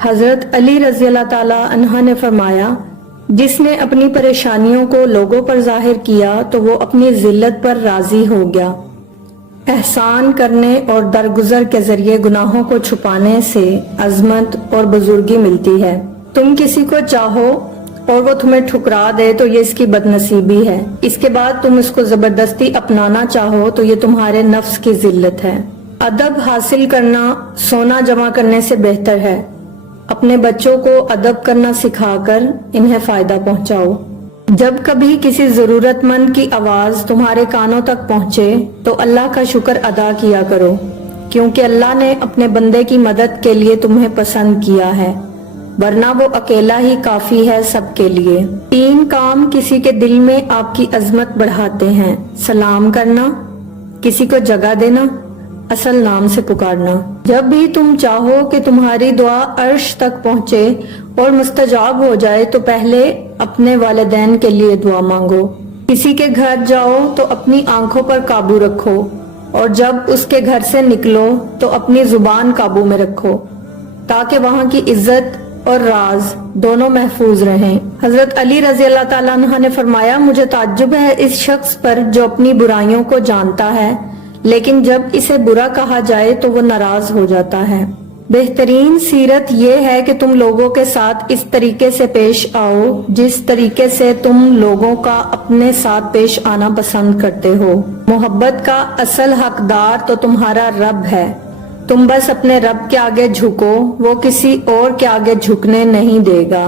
حضرت علی رضی اللہ تعالی عنہ نے فرمایا، جس نے اپنی پریشانیوں کو لوگوں پر ظاہر کیا تو وہ اپنی ذلت پر راضی ہو گیا۔ احسان کرنے اور درگزر کے ذریعے گناہوں کو چھپانے سے عظمت اور بزرگی ملتی ہے۔ تم کسی کو چاہو اور وہ تمہیں ٹھکرا دے تو یہ اس کی بد نصیبی ہے، اس کے بعد تم اس کو زبردستی اپنانا چاہو تو یہ تمہارے نفس کی ذلت ہے۔ ادب حاصل کرنا سونا جمع کرنے سے بہتر ہے۔ اپنے بچوں کو ادب کرنا سکھا کر انہیں فائدہ پہنچاؤ۔ جب کبھی کسی ضرورت مند کی آواز تمہارے کانوں تک پہنچے تو اللہ کا شکر ادا کیا کرو، کیونکہ اللہ نے اپنے بندے کی مدد کے لیے تمہیں پسند کیا ہے، ورنہ وہ اکیلا ہی کافی ہے سب کے لیے۔ 3 کام کسی کے دل میں آپ کی عظمت بڑھاتے ہیں: سلام کرنا، کسی کو جگہ دینا، اصل نام سے پکارنا۔ جب بھی تم چاہو کہ تمہاری دعا عرش تک پہنچے اور مستجاب ہو جائے تو پہلے اپنے والدین کے لیے دعا مانگو۔ کسی کے گھر جاؤ تو اپنی آنکھوں پر قابو رکھو، اور جب اس کے گھر سے نکلو تو اپنی زبان قابو میں رکھو، تاکہ وہاں کی عزت اور راز دونوں محفوظ رہیں۔ حضرت علی رضی اللہ تعالیٰ عنہ نے فرمایا، مجھے تعجب ہے اس شخص پر جو اپنی برائیوں کو جانتا ہے لیکن جب اسے برا کہا جائے تو وہ ناراض ہو جاتا ہے۔ بہترین سیرت یہ ہے کہ تم لوگوں کے ساتھ اس طریقے سے پیش آؤ جس طریقے سے تم لوگوں کا اپنے ساتھ پیش آنا پسند کرتے ہو۔ محبت کا اصل حقدار تو تمہارا رب ہے، تم بس اپنے رب کے آگے جھکو، وہ کسی اور کے آگے جھکنے نہیں دے گا۔